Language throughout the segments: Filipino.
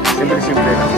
Simple-simple lang.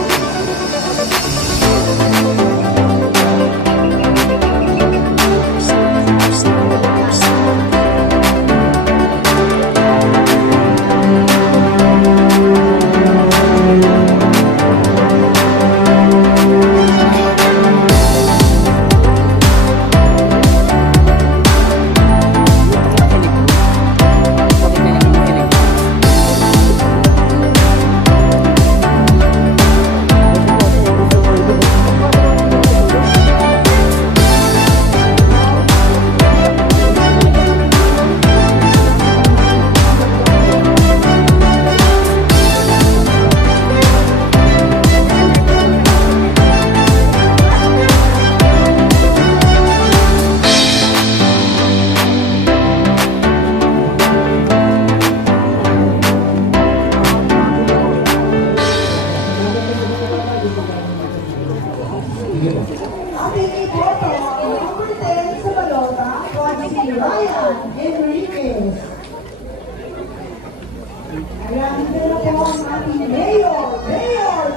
Ayan, pero po ang ating Mayor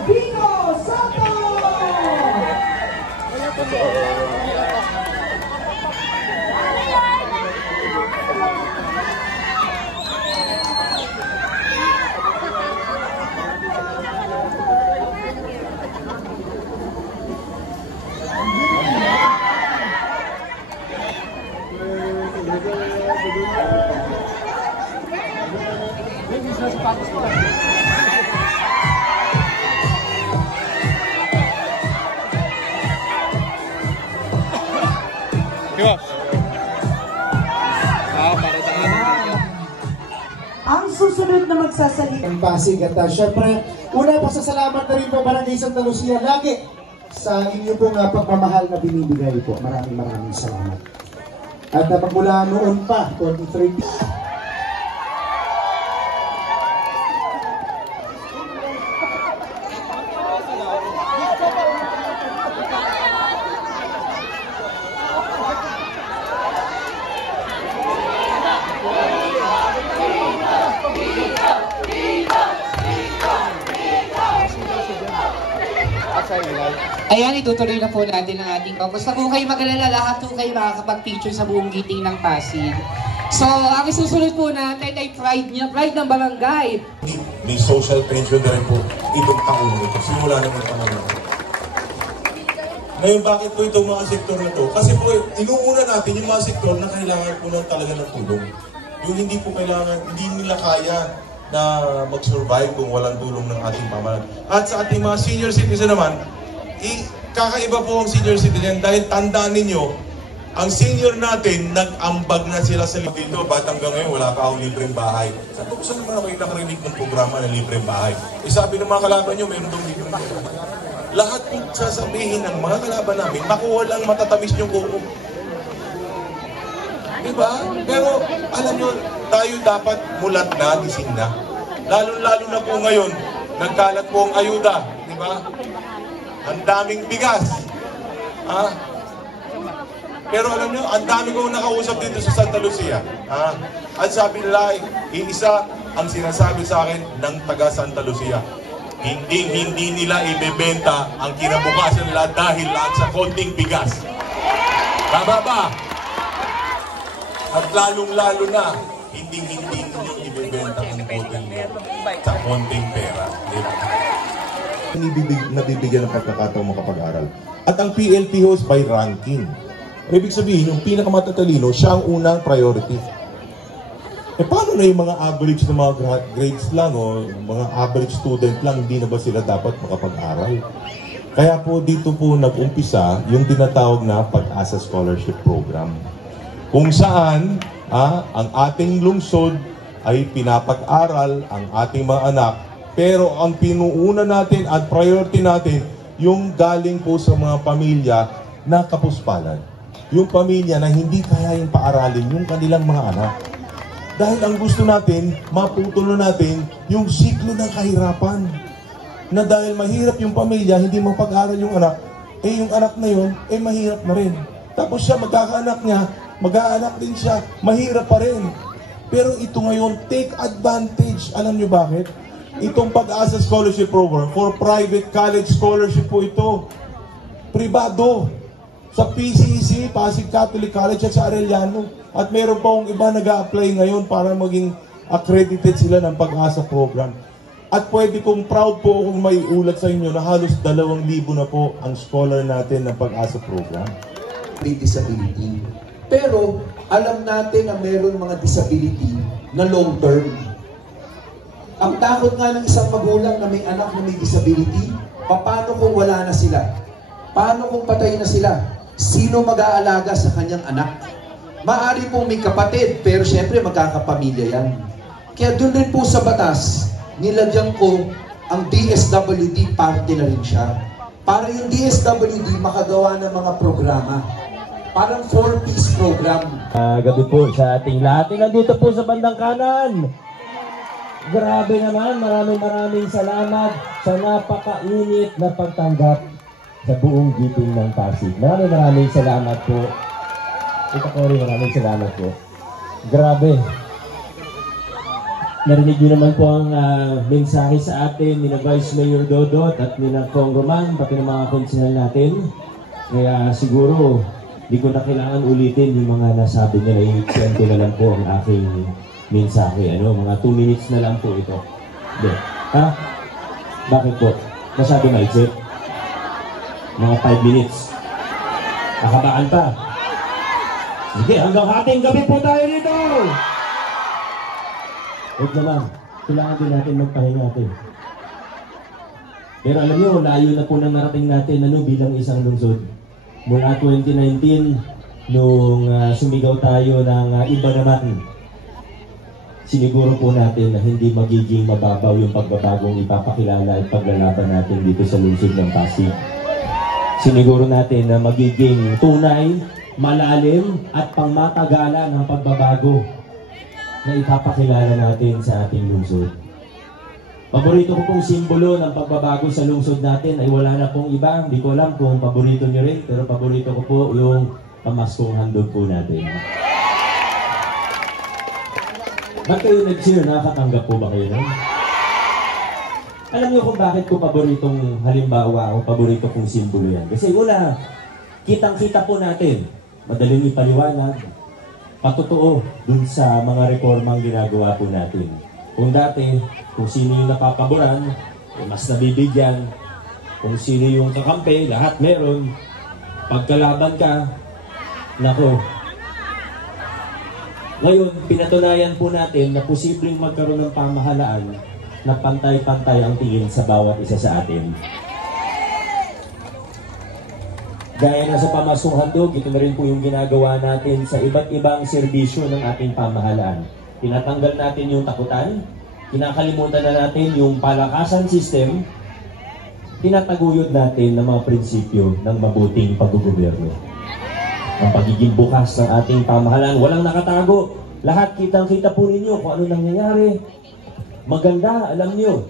Vico Soto! Ang susunod na magsasalita ng Pasig at syempre, una pasasalamat na rin po Barangay Santa Lucia lagi sa inyo pong pagmamahal na binibigay po. Maraming salamat. At magmula noon pa, 23 Ayan, itutuloy na po natin ang ating Basta kung kayo mag-alala, lahat po kayo makakapag-picture sa buong giting ng Pasig. So, ang isusunod po natin ay pride ng barangay. May social pension na rin po itong taon nito. Simula naman panahon. Ngayon, bakit po itong mga sektor na to? Kasi po, inuuna natin yung mga sektor na kailangan po ng talaga ng tulong. Yung hindi po kailangan, hindi nila kaya na mag-survive kung walang tulong ng ating pamahalaan. At sa ating mga senior citizen naman, kakaiba po ang senior citizen dahil tandaan ninyo, ang senior natin, nag-ambag na sila sa dito. Ba't hanggang ngayon wala ka akong libreng bahay? Saan naman ako yung nakarinig ng programa na libreng bahay? Sabi ng mga kalaban nyo, mayroon daw libreng bahay. Lahat po sasabihin ng mga kalaban namin, makuha lang matatamis yung kuko. Diba? Pero alam nyo, tayo dapat mulat na, gising na. Lalo na po ngayon, nagkalat po ang ayuda. Diba? Ang daming bigas. Pero alam nyo, ang dami kong nakausap dito sa Santa Lucia. At sabi nila, iisa ang sinasabi sa akin ng taga Santa Lucia. Hindi nila ibebenta ang kinabukasan nila dahil lang sa konting bigas. Tama ba? At lalong-lalo na, hindi ninyo ibebenta ang konting sa konting pera. Diba? Nabibigyan ng pagkakataong makapag-aral. At ang PLP host by ranking. Ibig sabihin, yung pinakamatatalino, siya ang unang priority. Paano na yung mga average na mga grades lang o mga average student lang, hindi na ba sila dapat makapag-aral? Kaya po dito po nag-umpisa yung tinatawag na Pag-asa Scholarship Program. Kung saan ang ating lungsod ay pinapag-aral ang ating mga anak. Pero ang pinuuna natin at priority natin, yung galing po sa mga pamilya na kapuspalan. Yung pamilya na hindi kaya yung paaralin yung kanilang mga anak. Dahil ang gusto natin, maputulo natin yung siklo ng kahirapan. Na dahil mahirap yung pamilya, hindi mapag-aral yung anak, yung anak na yun, mahirap na rin. Tapos siya, magkakaanak niya, mag-aanak din siya, mahirap pa rin. Pero ito ngayon, take advantage. Alam niyo bakit? Itong Pag-asa Scholarship Program for private college scholarship po ito. Pribado. Sa PCEC, Pasig Catholic College at sa Arellano. At meron pa iba nag-a-apply ngayon para maging accredited sila ng Pag-asa Program. At pwede kong proud po kung may ulat sa inyo na halos 2,000 na po ang scholar natin ng Pag-asa Program. May disability. Pero alam natin na mayroon mga disability na long term. Ang takot nga ng isang magulang na may anak na may disability, paano kung wala na sila? Paano kung patay na sila? Sino mag-aalaga sa kanyang anak? Maaari pong may kapatid, pero syempre magkakapamilya yan. Kaya doon rin po sa batas, nilagyan ko ang DSWD, parte na rin siya. Para yung DSWD makagawa ng mga programa. Parang 4-piece program. Gabi po sa ating lahat. Nandito po sa bandang kanan. Grabe naman, maraming salamat sa napakainit na pagtanggap sa buong giting ng Pasig. Maraming salamat po. Ito ko rin, maraming salamat po. Grabe. Narinig niyo naman po ang mensahe sa atin ni Vice Mayor Dodot at ni Congressman, pati ng mga konsehal natin. Kaya siguro, di ko na kailangan ulitin yung mga nasabi nila. I-send ko na lang po ang aking mensahe. Mga 2 minutes na lang po ito. Hindi. Ha? Bakit po? Masyado maisip? Mga 5 minutes. Nakabaan pa. Sige, hanggang hating gabi po tayo dito! Huwag naman, kailangan din natin magpahinga natin. Pero alam nyo, layo na po nang narating natin bilang isang lungsod. Mula 2019, nung sumigaw tayo ng iba naman, siniguro po natin na hindi magiging mababaw yung pagbabagong ipapakilala at paglalaban natin dito sa lungsod ng Pasig. Siniguro natin na magiging tunay, malalim at pangmatagalan ang pagbabago na ipapakilala natin sa ating lungsod. Paborito ko pong simbolo ng pagbabago sa lungsod natin ay wala na pong iba. Hindi ko alam kung paborito nyo rin, pero paborito ko po yung pamaskong handog po natin. Ba't kayo nag-share? Nakatanggap po ba kayo nun? Alam niyo kung bakit ko paboritong halimbawa o paborito kong simbolo yan? Kasi una, kitang-kita po natin, madaling ipaliwanag, patotoo dun sa mga reformang ginagawa po natin. Kung dati, kung sino yung napapaboran, mas nabibigyan. Kung sino yung kakampi, lahat meron. Pagkalaban ka, nako. Ngayon, pinatunayan po natin na posibleng magkaroon ng pamahalaan na pantay-pantay ang tingin sa bawat isa sa atin. Gaya na sa pamaskong handog, ito na rin po yung ginagawa natin sa iba't ibang serbisyo ng ating pamahalaan. Tinatanggal natin yung takutan, kinakalimutan na natin yung palakasan system, tinataguyod natin ng mga prinsipyo ng mabuting paggugobyerno. Ang pagiging bukas ng ating pamahalaan, walang nakatago. Lahat kitang-kita po ninyo kung ano nangyayari. Maganda, alam nyo.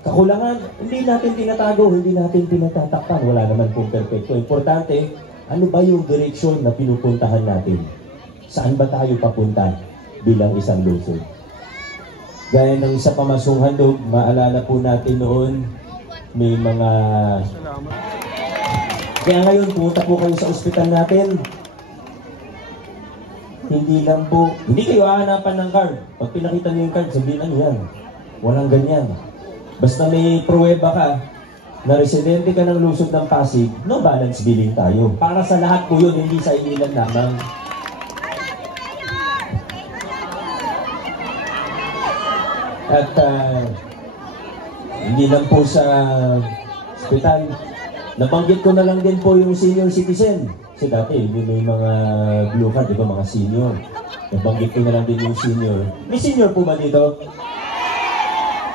Kakulangan, hindi natin tinatago, hindi natin tinatatakpan. Wala naman pong perfecto. Importante, ano ba yung direksyon na pinupuntahan natin? Saan ba tayo papunta bilang isang lungsod? Gaya ng sa pamasong handog, maalala po natin noon, may mga... Kaya ngayon, pumunta po kayo sa ospital natin. Hindi lang po, hindi kayo hahanapan ng card. Pag pinakita niyo yung card, sabihin ano yan. Walang ganyan. Basta may pruweba ka na residente ka ng lungsod ng Pasig, no balance billing tayo. Para sa lahat po yun, hindi sa inilan lamang. At hindi lang po sa ospital. Nabanggit ko na lang din po yung senior citizen. Kasi dati, may mga blue card, di ba, mga senior. Nabanggit ko na lang din yung senior. May senior po ba dito?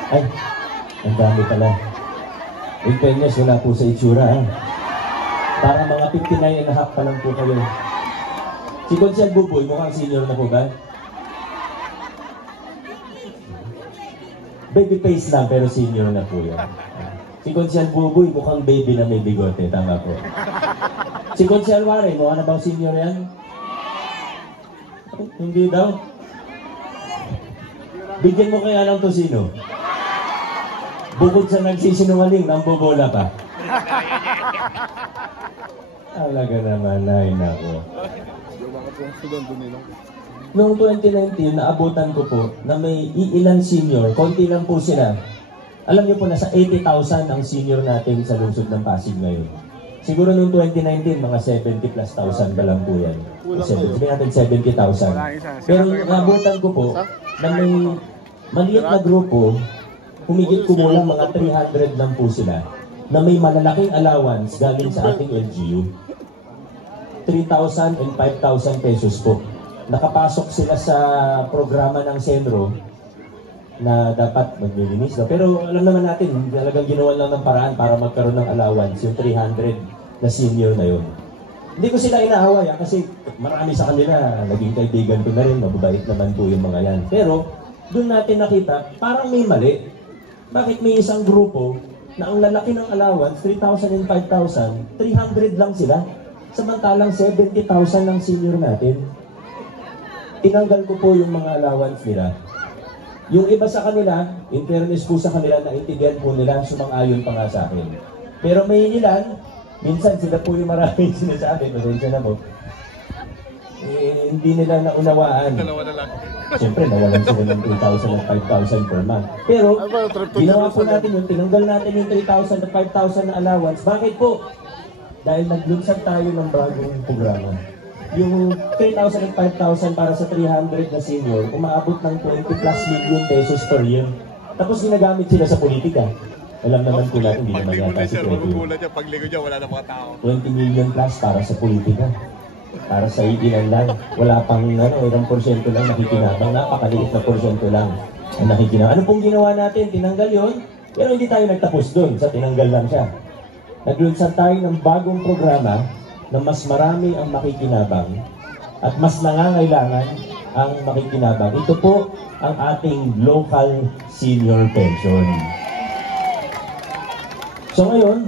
Ay, ang dami pala. In fairness, wala po sa itsura, ha? Para mga 59 and a half pa lang po kayo. Si Consiel Buboy, mukhang senior na po ba? Baby face lang, pero senior na po yan. Si Consiel Buboy, mukhang baby na may bigote. Tama po. Si Consiel Ware, mukha na bang senior yan? Hindi daw. Bigyan mo kaya ng tosino. Bukod sa nagsisinungaling, nambobola pa. Talaga naman, ay nako. Noong 2019, naabutan ko po na may iilan senior, konti lang po sila. Alam niyo po, nasa 80,000 ang senior natin sa lungsod ng Pasig ngayon. Siguro noong 2019, mga 70,000+ ba lang po yan. Sabihin natin 70,000. Pero naabutan ko po na may maliit na grupo, humigit kumulang mga 300 lang po sila, na may malalaking allowance galing sa ating LGU. 3,000 and 5,000 pesos po. Nakapasok sila sa programa ng Senro na dapat maglilinis. Pero alam naman natin, talagang ginawa lang ng paraan para magkaroon ng allowance, yung 300 na senior na yun. Hindi ko sila inaaway kasi marami sa kanila, naging kaibigan ko na rin, mababait naman po yung mga yan. Pero doon natin nakita, parang may mali. Bakit may isang grupo na ang lalaki ng allowance, 3,000 and 5,000, 300 lang sila, samantalang 70,000 ng senior natin. Tinanggal ko po yung mga allowance nila. Yung iba sa kanila, in fairness po sa kanila, naintindihan po nila, sumang-ayon pa nga sa akin. Pero may ilan, minsan sila po yung maraming sinasabi, pasensya na po, hindi nila naunawaan. Siyempre, nawalan sila ng 3,000 at 5,000 per month. Pero, ginawa po natin yung, tinanggal natin yung 3,000 at 5,000 na allowance. Bakit po? Dahil naglunsad tayo ng bagong programa. Yung 3,000 at 5,000 para sa 300 na senior, umaabot ng 20+ million pesos per year. Tapos ginagamit sila sa politika. Alam naman po natin, hindi naman yata si Pagligo niya, wala na mga tao. 20 million plus para sa politika. Para sa iilan lang. Wala pang ilang porsyento lang nakikinabang. Napakaliit na porsyento lang ang nakikinabang. Ano pong ginawa natin? Tinanggal yon. Pero hindi tayo nagtapos dun. Sa tinanggal lang siya. Naglunsad tayo ng bagong programa na mas marami ang makikinabang at mas nangangailangan ang makikinabang. Ito po ang ating local senior pension. So ngayon,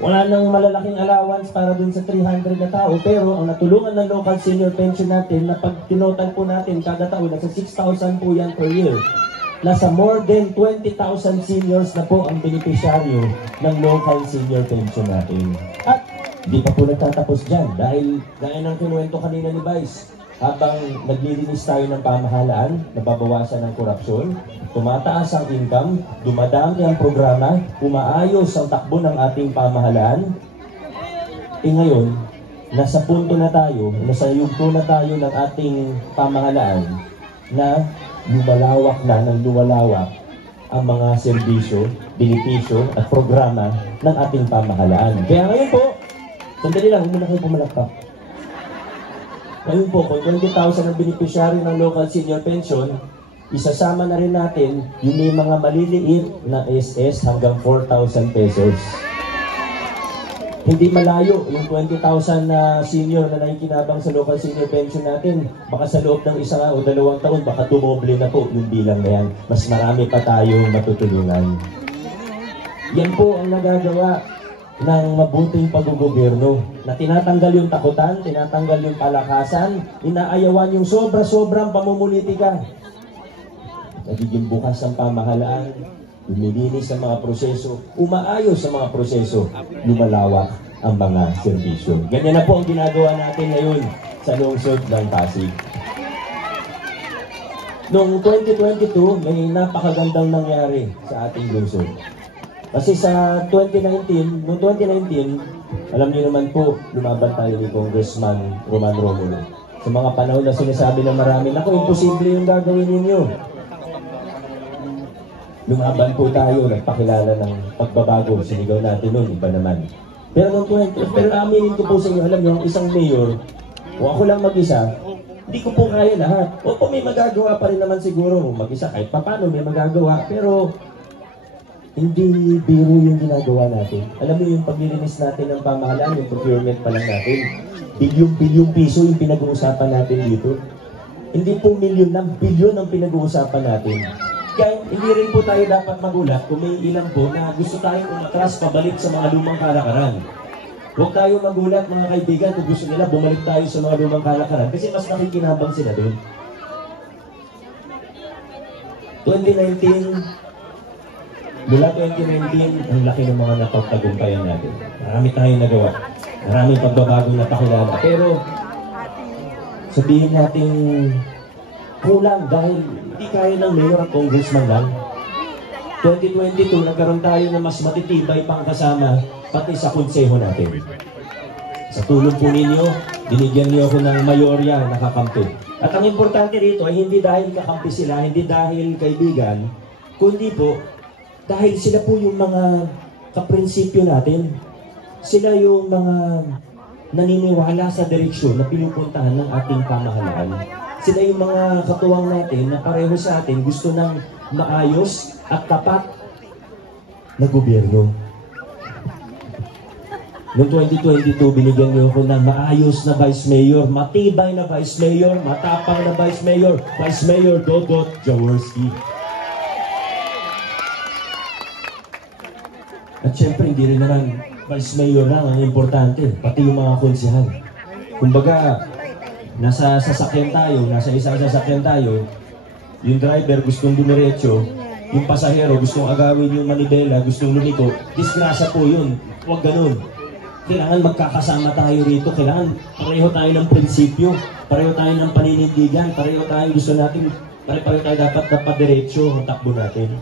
wala nang malalaking allowance para dun sa 300 na tao, pero ang natulungan ng local senior pension natin na pag tinotal po natin kada taon, nasa 6,000 po yan per year. Nasa more than 20,000 seniors na po ang beneficiaryo ng local senior pension natin. At di pa po nagtatapos dyan dahil gaya ng kinuwento kanina ni Vice, habang naglilinis tayo ng pamahalaan, nababawasan ng korupsyon, tumataas ang income, dumadami ang programa, umaayos ang takbo ng ating pamahalaan. Ngayon, nasa punto na tayo, nasa yugto na tayo ng ating pamahalaan na lumalawak na ng lumalawak ang mga serbisyo, benepisyo at programa ng ating pamahalaan. Kaya ngayon po, sandali lang, hindi na kayo pumalakpak. Ngayon po, kung 20,000 ang beneficiary ng local senior pension, isasama na rin natin yung may mga maliliit na SS hanggang 4,000 pesos. Hindi malayo yung 20,000 na senior na nakikinabang sa local senior pension natin. Baka sa loob ng 1 o 2 taon, baka dumoble na po yung bilang na yan. Mas marami pa tayong matutulungan. Yan po ang nagagawa ng mabuting paggogobyerno na tinatanggal yung takutan, tinatanggal yung palakasan, inaayawan yung sobra-sobrang pamumulitika. Nagiging bukas ang pamahalaan, lumilinis ang mga proseso, umaayos ang mga proseso, lumalawak ang mga serbisyo. Ganyan na po ang ginagawa natin ngayon sa lungsod ng Pasig. Noong 2022, may napakagandang nangyari sa ating lungsod. Kasi sa 2019, noong 2019, alam niyo naman po, lumaban tayo ni Congressman Roman Romulo. Sa mga panahon na sinasabi ng marami, naku, imposible yung gagawin ninyo. Lumaban po tayo, nagpakilala ng pagbabago, sinigaw natin noon, iba naman. Pero noong aminin ko po sa inyo, alam niyo, isang mayor, kung ako lang mag-isa, hindi ko po kaya lahat. Opo, may magagawa pa rin naman siguro mag-isa, kahit papano may magagawa, pero hindi biro yung ginagawa natin. Alam mo yung paglilinis natin ng pamahalaan, yung procurement pa lang natin. Bilyong-bilyong piso yung pinag-uusapan natin dito. Hindi po milyon ng bilyon ang pinag-uusapan natin. Kaya hindi rin po tayo dapat magulat kung may ilan po na gusto tayong umatras pabalik sa mga lumang kalakaran. Huwag tayo magulat mga kaibigan kung gusto nila bumalik tayo sa mga lumang kalakaran kasi mas nakikinabang sila doon. 2019, Mula 2019, ang laki ng mga napagtagumpayan natin. Marami tayong nagawa. Maraming pagbabagong napakilala. Pero sabihin natin kulang dahil hindi kaya ng mayor at congressman lang. 2022, nagkaroon tayo ng mas matitibay pang kasama pati sa konseho natin. Sa tulong po ninyo, binigyan niyo ako ng mayorya na kakampi. At ang importante rito ay hindi dahil kakampi sila, hindi dahil kaibigan, kundi po dahil sila po yung mga kaprinsipyo natin. Sila yung mga naniniwala sa direksyon na pinupuntahan ng ating pamahalaan. Sila yung mga katuwang natin na pareho sa atin gusto ng maayos at tapat na gobyerno. Noong 2022, binigyan niyo ako ng maayos na Vice Mayor, matibay na Vice Mayor, matapang na Vice Mayor Dodot Jaworski. At syempre, hindi rin naman Vice Mayor lang ang importante, pati yung mga konsehal. Kumbaga, nasa sasakyan tayo, nasa isang sasakyan tayo, yung driver gustong dumiretso, yung pasahero gustong agawin yung manibela, gustong lumiko, disgrasya po yun. Huwag ganun. Kailangan magkakasama tayo rito, kailangan pareho tayo ng prinsipyo, pareho tayo ng paninindigan, pareho tayo gusto natin, pareho tayo dapat napadiretso ang takbo natin.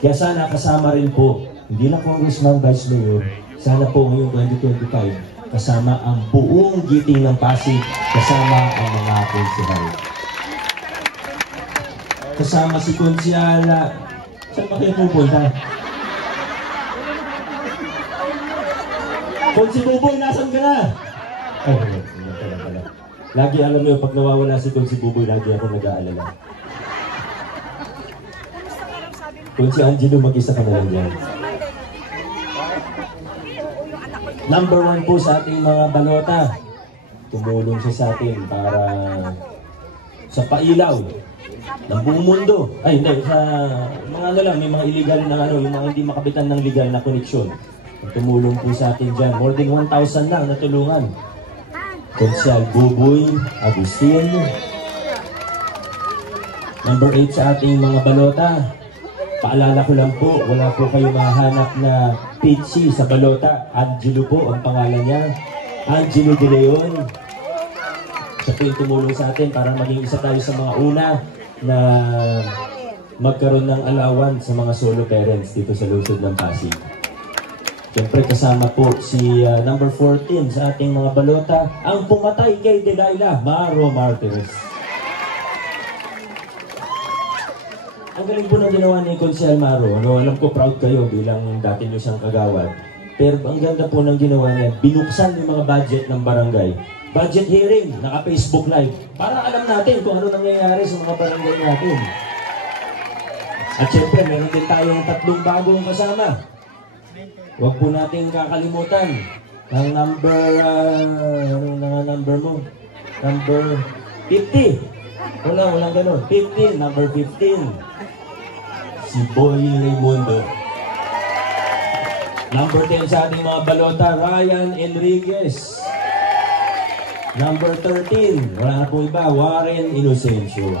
Kaya sana kasama rin po, hindi lang Congressman, Vice Mayor, sana po ngayong 2025, kasama ang buong giting ng Pasig, kasama ang mga konsehal. Kasama si Konsyala. Saan ba kayo pupunta? Konsi Buboy, nasan ka na? Ay, pala. Lagi alam mo, pag nawawala si Konsi Buboy, lagi ako nag-aalala. Konsi Angelo, mag-isa ka na lang yan. Number 1 po sa ating mga balota. Tumulong siya sa atin para sa pailaw ng buong mundo. Ay, hindi. Sa mga ano lang, may mga illegal na ano, yung mga hindi makapitan ng legal na koneksyon. Tumulong po sa atin dyan. More than 1,000 lang natulungan. Konsyal Buboy Agustin. Number 8 sa ating mga balota. Paalala ko lang po, wala po kayo mahanap na Pichi sa balota. Angelo po ang pangalan niya. Angelo De Leon. Siya po yung tumulong sa atin para maging isa tayo sa mga una na magkaroon ng allowance sa mga solo parents dito sa lungsod ng Pasig. Siyempre kasama po si number 14 sa ating mga balota, ang pumatay kay Delilah, Maro Martires. Ang galing po na ginawa ni Konsyal Maro. Ano, alam ko proud kayo bilang dati nyo siyang kagawad. Pero ang ganda po ng ginawa niya, binuksan yung mga budget ng barangay. Budget hearing, naka-Facebook Live. Para alam natin kung ano nangyayari sa mga barangay natin. At syempre, meron din tayong 3 bagong kasama. Huwag po natin kakalimutan ang number, ano na number mo? Number 50. Walang ganun. 15, number 15. Si Boy Raimundo. Number 10 sa ating mga balota, Ryan Enriquez. Number 13, wala na po iba, Warren Inocencio.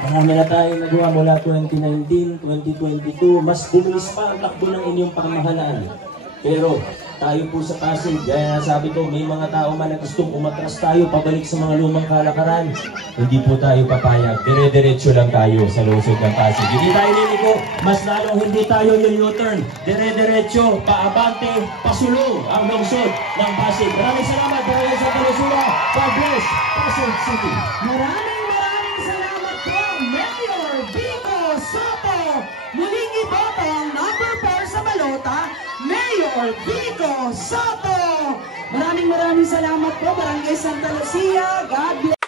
Marami na tayong nagawa mula 2019, 2022. Mas bumilis pa ang takbo ng inyong pamahalaan. Pero tayo po sa Pasig, gaya na sabi ko, may mga tao man na gustong umatras tayo, pabalik sa mga lumang kalakaran. Hindi po tayo papayag. Dire-diretso lang tayo sa lungsod ng Pasig. Hindi tayo liliko, mas lalong hindi tayo yung U-turn. Dire-diretso, paabante, pasulong ang lungsod ng Pasig. Maraming salamat, Barangay Santa Lucia. God bless, Pasig City. Maraming salamat po, Mayor Vico Soto. Muling iboto ang number 4 sa balota, Mayor Vico Soto. Maraming salamat po, Barangay Santa Lucia. God bless.